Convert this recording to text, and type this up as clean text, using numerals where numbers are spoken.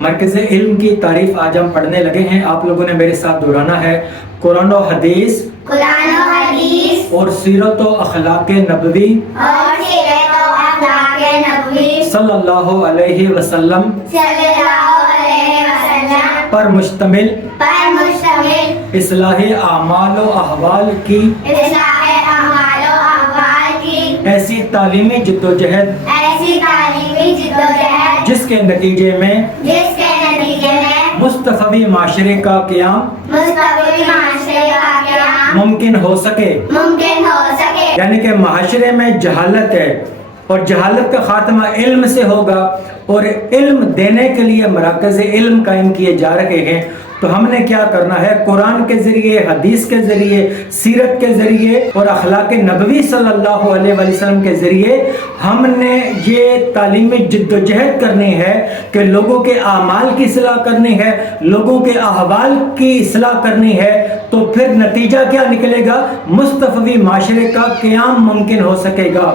مرکز علم کی تعریف آج ہم پڑھنے لگے ہیں. آپ لوگوں نے میرے ساتھ دہرانا ہے. قرآن و حدیث اور سیرت و اخلاق نبوی صلی اللہ علیہ وسلم پر مشتمل اصلاح اعمال و احوال کی ایسی تعلیمی جدوجہد جس کے نتیجے میں مصطفی معاشرے کا قیام ممکن ہو سکے. یعنی کہ معاشرے میں جہالت ہے اور جہالت کا خاتمہ علم سے ہوگا اور علم دینے کے لیے مراکز علم قائم کیے جا رہے ہیں. تو ہم نے کیا کرنا ہے؟ قرآن کے ذریعے، حدیث کے ذریعے، سیرت کے ذریعے اور اخلاق نبوی صلی اللہ علیہ وسلم کے ذریعے ہم نے یہ تعلیمی جدوجہد کرنی ہے کہ لوگوں کے اعمال کی اصلاح کرنی ہے، لوگوں کے احوال کی اصلاح کرنی ہے. تو پھر نتیجہ کیا نکلے گا؟ مصطفی معاشرے کا قیام ممکن ہو سکے گا.